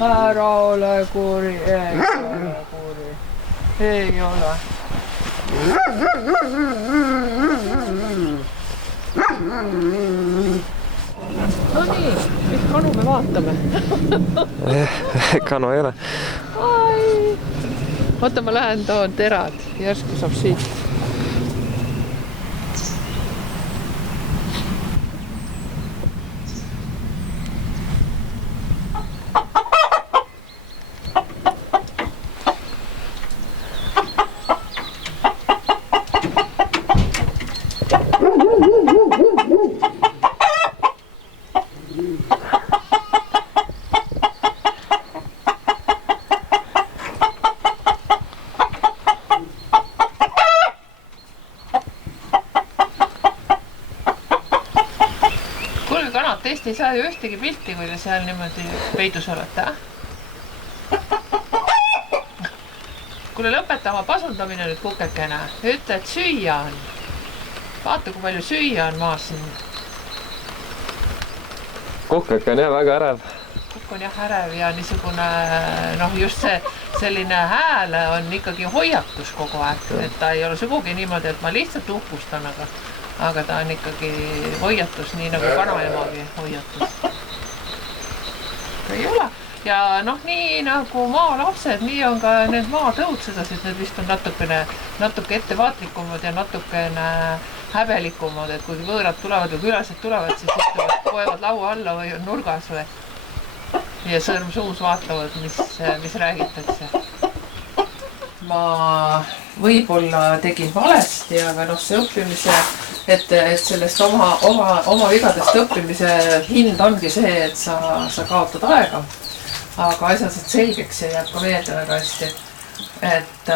Ära ole kuri, ei ole. No nii, mis kanu me vaatame? Kanu ei ole. Ai. Oota, ma lähen toon terad, järsku saab siit. Teist ei saa ju ühtegi pilti, kui te seal niimoodi peidus olete. Kuule, lõpeta oma pasundamine nüüd kukekene. Ütle, et süüa on. Vaata, kui palju süüa on maas siin. Kukeke on jah väga ärev. Kukk on jah ärev ja niisugune, just selline hääl on ikkagi hoiatus kogu aeg. Et ta ei ole sugugi niimoodi, et ma lihtsalt uhkustan, aga ta on ikkagi hoiatus, nii nagu kanaemagi hoiatus. Ei ole. Ja nii nagu maalapsed, nii on ka need maatõudsedasid, need vist on natuke ettevaatlikumad ja natukene häbelikumad, et kui võõrad tulevad või külased tulevad, siis istuvad, poevad laua alla või on nurgas või ja sõrm suus vaatavad, mis räägitakse. Ma võib-olla tegin valesti, aga see õppimise, et sellest oma vigadest õppimise hind ongi see, et sa kaotad aega. Aga asjad selgeks ja jääb ka meelde väga hästi. Et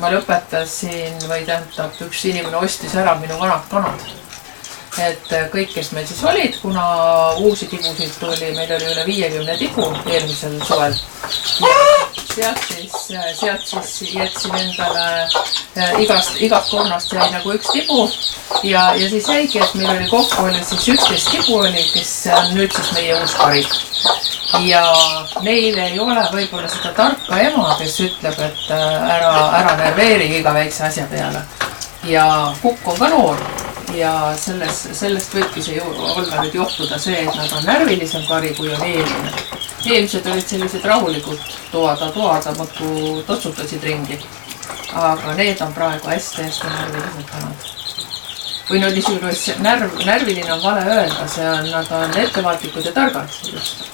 ma lõpetasin, või tähendab, üks inimene ostis ära minu vanad kanad. Et kõik, kes meil siis olid, kuna uusi tibusid tuli, meil oli üle 50 tibu eelmisel suvel. Sealt siis jätsin endale igast konnast jäi nagu üks tibu ja siis jäigi, et meil oli kokku oli siis 11 tibu oli, kes on nüüd siis meie uus kari. Ja neil ei ole võib-olla seda tarka ema, kes ütleb, et ära nerveeri iga väikse asja peale. Ja kukk on ka noor ja sellest võibki see olla nüüd johtuda see, et nad on närvilisem kari, kui on eelmine. Eelmised olid sellised rahulikud toada, muudku totsutasid ringi. Aga need on praegu hästi närvilised kanad. Või niisugune närviline on vale öelda, nad on ettevaatlikud ja targad just.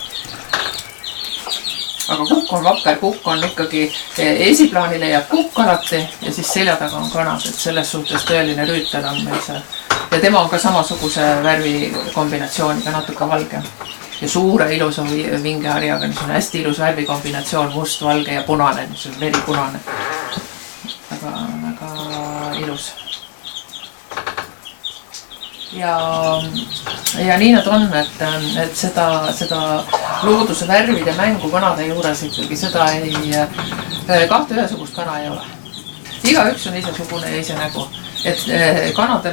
Aga kukk on vapper, kukk on ikkagi esiplaanile jääb kukk alati ja siis selja taga on kanad, et selles suhtes tõeline rüütel on meil see. Ja tema on ka samasuguse värvi kombinatsiooniga, natuke valge. Ja suure ilusa vingeharjaga, mis on hästi ilus värvikombinatsioon, must, valge ja punane, mis on veripunane. Väga ilus. Ja nii nad on, et seda looduse värvide mängu kanade juures ikkagi seda kahte ühesugust kana ei ole. Igaüks on isesugune ja ise nägu. Et kanad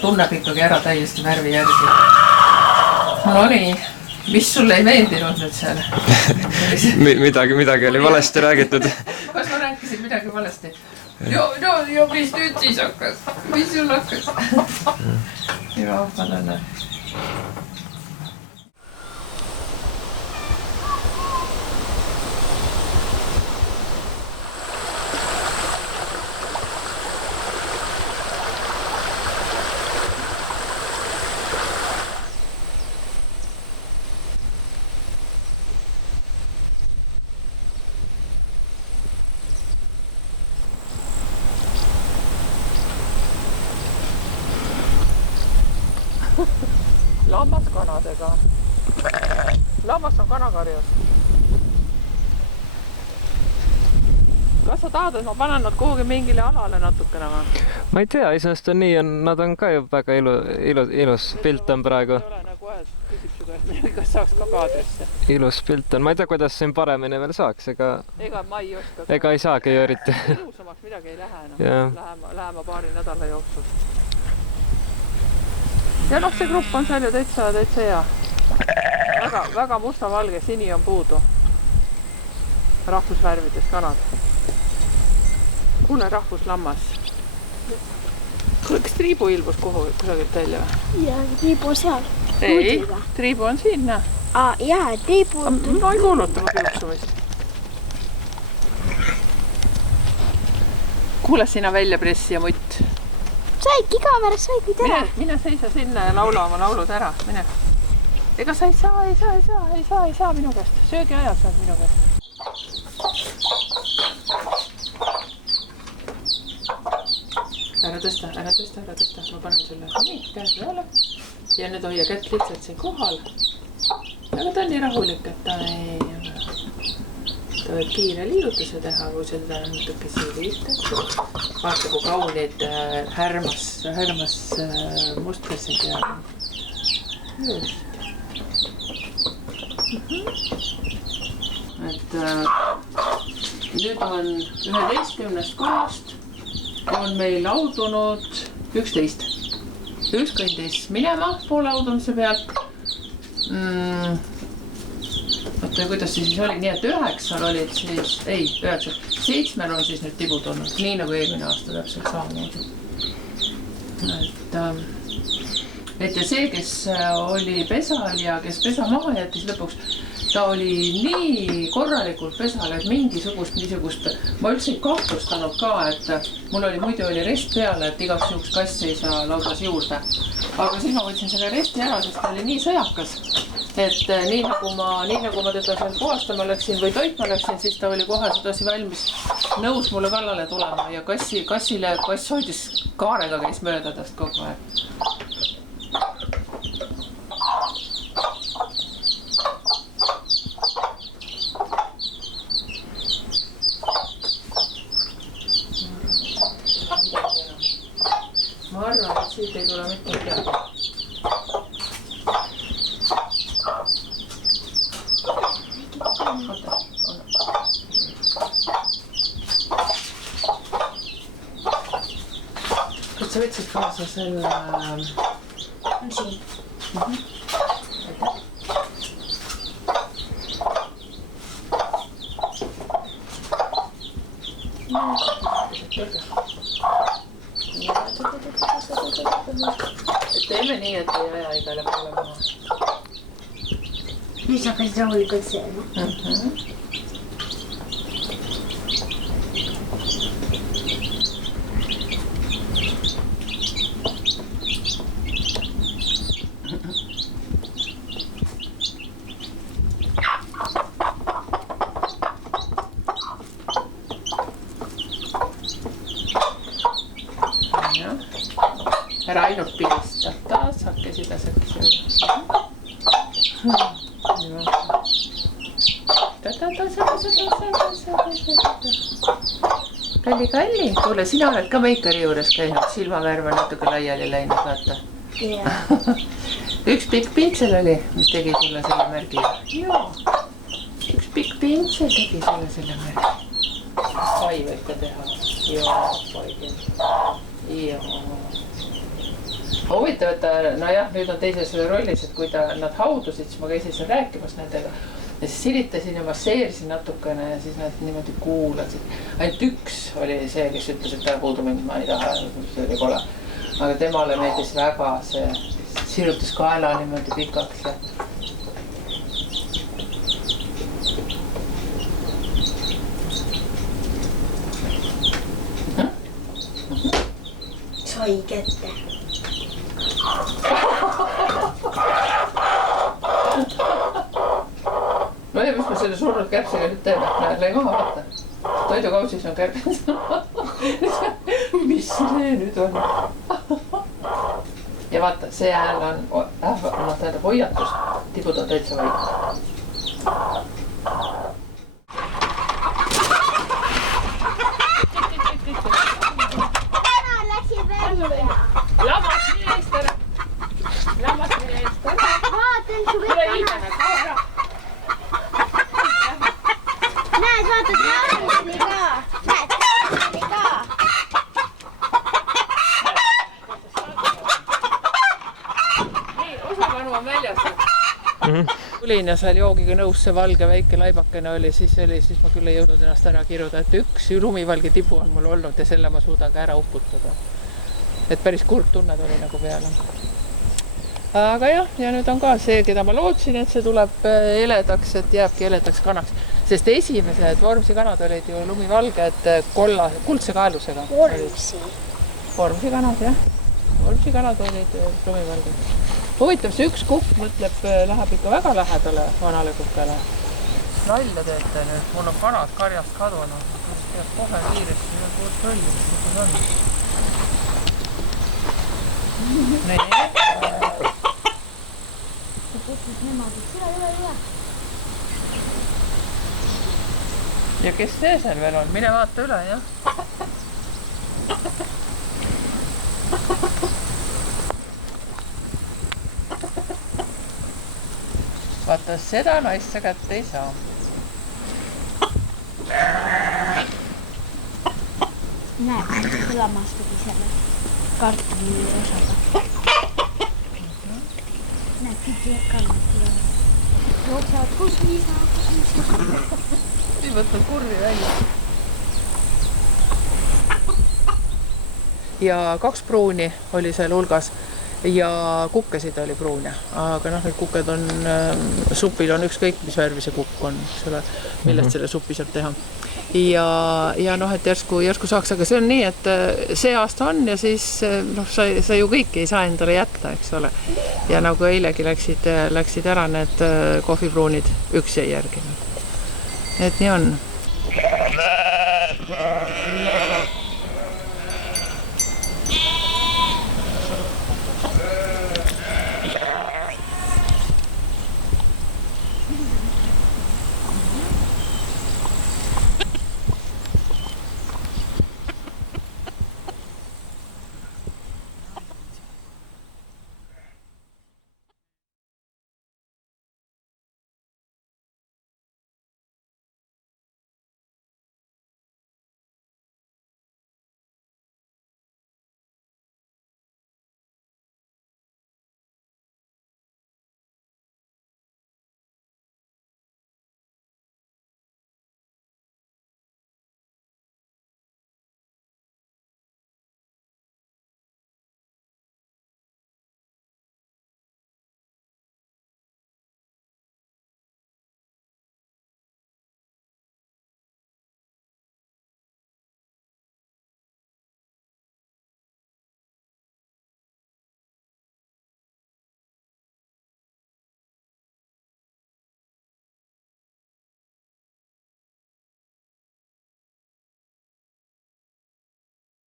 tunneb ikkagi ära täiesti värvi järgi. No nii, mis sulle ei meeldinud nüüd seal? Midagi oli valesti räägitud. Kas ma rääkisin midagi valesti? Jo, mis nüüd siis hakkas? Mis sul hakkas? Joo, panen. Lammaskanadega. Lammas on kanakarjas. Kas sa tahad, et ma panen nad kuhugi mingile alale natukene või? Ma ei tea, iseenesest on nii, nad on ka ju väga ilus pilt on praegu. Ei ole kohe küsib su käest, kas saaks ka kaadrisse. Ilus pilt on. Ma ei tea, kuidas siin paremini veel saaks, Ega ma ei oska. Ega ei saagi ju eriti. Ilusamaks midagi ei lähe. Läheme paari nädala jooksul. Ja noh, see grupp on seal ju täitsa hea. Väga musta-valge, sini on puudu. Rahvusvärvides kanad. Kuule, rahvuslammas. Kas triibu ilmus kusagilt välja või? Jaa, triibu on seal. Ei, triibu on siin, näe. Jaa, triibu on... Ma ei kuulnud tema piuksumist. Kuule sina välja pressi ja mutt. Saidki kaameras, saidki tere. Mine seisa sinna ja laula oma laulud ära. Mine. Ega sa ei saa minu käest. Söögi ajal saad minu käest. Ära tõsta. Ma panen sulle nii käed peale. Ja nüüd hoia kätt lihtsalt siin kohal. Aga ta on nii rahulik, et ta võib kiire liigutuse teha, kui seda natuke siin liitab. Vaata, kui kaunid härmas mustlased ja just. Et nüüd on 11 kohast on meil laudunud 11. Üks kõndis minema poole laudumise pealt. Oota, kuidas see siis oli? Nii, et 9 olid siis, 7 on siis nüüd tibu tulnud. Nii nagu eelmine aasta täpselt samamoodi. Et ja see, kes oli pesal ja kes pesa maha jättis lõpuks, ta oli nii korralikult pesal, et mingisugust niisugust, ma üldse ei kahtlustanud ka, et mul oli muidu rest peale, et igaks juhuks kass ei saa lausas juurde. Aga siis ma võtsin selle resti ära, sest ta oli nii sõjakas, et nii nagu ma teda seal puhastama läksin või toitma läksin, siis ta oli kohe sedasi valmis nõus mulle kallale tulema ja kass hoidis kaarega käis mööda tast kogu aeg. Ma arvan, et siit ei tule mitte midagi. Kas sa võtsid kaasa selle... On siin. Teeme nii, et ei aja igale poole maha. Nüüd saab päris rahulikult sööma. Ära ainult pilista, saabki sedaseks sööda. Kalli, kuule, sina oled ka meikari juures käinud, silmavärv on natuke laiali läinud, vaata. Üks pikk pintsel oli, mis tegi sulle selle märgi. Joo, üks pikk pintsel tegi sulle selle märgi. Sai võib ka teha. Joo, poigi. Joo. Huvitav, et nojah, nüüd on teises rollis, et kui nad haudusid, siis ma käisin seal rääkimas nendega ja siis silitasin ja masseerisin natukene ja siis nad niimoodi kuulasid. Ainult üks oli see, kes ütles, et ta puudu mind, ma ei taha, see oli kole. Aga temale meeldis väga see, sirutas kaela niimoodi pikaks ja... Sai kätte. No ja mis ma selle surnud käpsega nüüd teeme? Näed, lõi maha vaata. Toidukausis on kärbid. Mis see nüüd on? Ja vaata, see hääl on hoiatus. Tibud on täitsa vaid. Täna läksin välja. Lammas mine eest ära. näed, vaata, see oli ka. Näed, oli ka. Nii, osakanu on väljas. Tulin ja seal joogiga nõus see valge väike laibakene oli, siis ma küll ei jõudnud ennast ära kiruda, et üks lumivalge tibu on mul olnud ja selle ma suudan ka ära uputada. Et päris kurb tunned oli nagu peale. Aga jah, ja nüüd on ka see, keda ma lootsin, et see tuleb eledaks, et jääbki eledaks kanaks. Sest esimesed Vormsi kanad olid ju lumivalged kuldse kaelusega. Vormsi kanad, jah. Vormsi kanad olid lumivalged. Huvitav, see üks kukk mõtleb, läheb ikka väga lähedale vanale kukele. Nalja teete nüüd, mul on kanad karjast kadunud. Peab kohe kiiresti nagu tolli, mis see on. Nii. Ja kes see seal veel on? Mine vaata üle, jah. Vaata, seda naist sa kätte ei saa. Näed, kõlamas tuli selle kartuli osaga. Näed, pidi kannad. Jooksevad, kus Liisa? Ei võtnud kurvi välja. Ja 2 pruuni oli seal hulgas. Ja kukkesid oli pruune, aga noh, need kukked on, supil on ükskõik, mis värvi see kukk on, millest selle supi saab teha. Ja noh, et järsku saaks, aga see on nii, et see aasta on ja siis noh, sa ju kõiki ei saa endale jätta, eks ole. Ja nagu eilegi läksid ära need kohvipruunid, üks jäi järgi. Et nii on.